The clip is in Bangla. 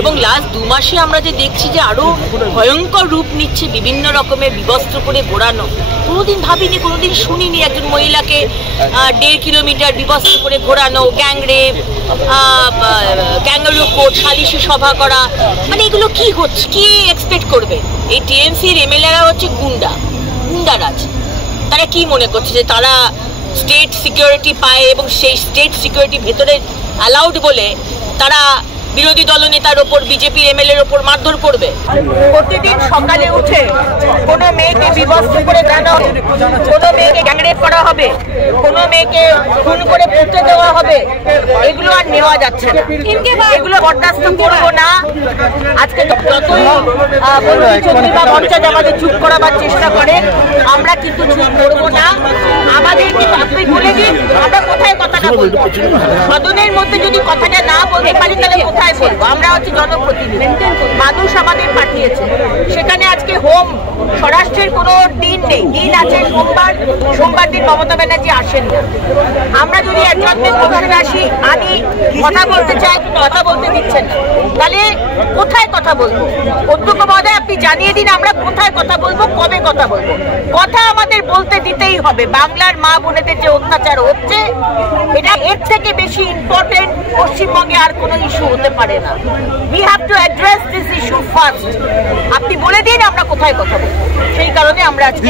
এবং লাস্ট 2 মাসে আমরা যে দেখছি যে আরো ভয়ঙ্কর রূপ নিচ্ছে বিভিন্ন রকমের বিবস্ত্র করে ঘোরানো। কোনোদিন ভাবিনি, কোনোদিন শুনিনি একজন মহিলাকে 1.5 কিলোমিটার বিবস্ত্র করে ঘোরানো, গ্যাংরেপ, ক্যাঙ্গারু কোর্ট, সালিশি সভা করা। মানে এগুলো কি হচ্ছে, কি এক্সপেক্ট করবে? এই টিএমসির এমএলএরা হচ্ছে গুন্ডারাজ। তারা কি মনে করছে যে তারা স্টেট সিকিউরিটি পায় এবং সেই স্টেট সিকিউরিটি ভেতরে অ্যালাউড বলে তারা বিরোধী দলনেতার ওপর, বিজেপির এমএলএর ওপর মারধর করবে? প্রতিদিন সকালে উঠে কোনো মেয়েকে বিবস্ত্র করে দেওয়া হবে, কোনো মেয়েকে গ্যাংরেপ করা হবে, কোনো মেয়েকে খুন করে পুঁতে দেওয়া হবে, এগুলো আর নেওয়া যাচ্ছে না। এগুলো বরদাস্ত করবো না। আজকে যতই চন্দ্রী বা পঞ্চায়েত আমাদের চুপ করাবার চেষ্টা করে, আমরা কিন্তু চুপ করবো না। আমাদের আপনি বলে দিন আমরা কোথায় কথাটা বলবো। সদনের মধ্যে যদি কথাটা না বলতে পারি তাহলে কোথায় বলবো? আমরা হচ্ছে জনপ্রতিনিধি, মানুষ আমাদের পাঠিয়েছে। সেখানে আজকে স্বরাষ্ট্রের কোনো দিন নেই, দিন আছে সোমবার দিন মমতা ব্যানার্জি আসেন না। আমরা যদি একজনকে কোথায় আসি, আমি কথা বলতে চাই, কথা বলতে দিচ্ছেন না, তাহলে কোথায় কথা বলবো? অধ্যক্ষ মহোদয় আপনি জানিয়ে দিন আমরা কোথায় কথা বলবো, কবে কথা বলবো। কথা আমাদের বলতে দিতেই হবে। বাংলার মা বোনেদের যে অত্যাচার হচ্ছে, এটা এর থেকে বেশি ইম্পর্টেন্ট পশ্চিমবঙ্গে আর কোনো ইস্যু হতে পারে না। We have to address this issue first. আপনি বলে দিন আমরা কোথায় কথা বলবো। সেই কারণে আমরা আজকে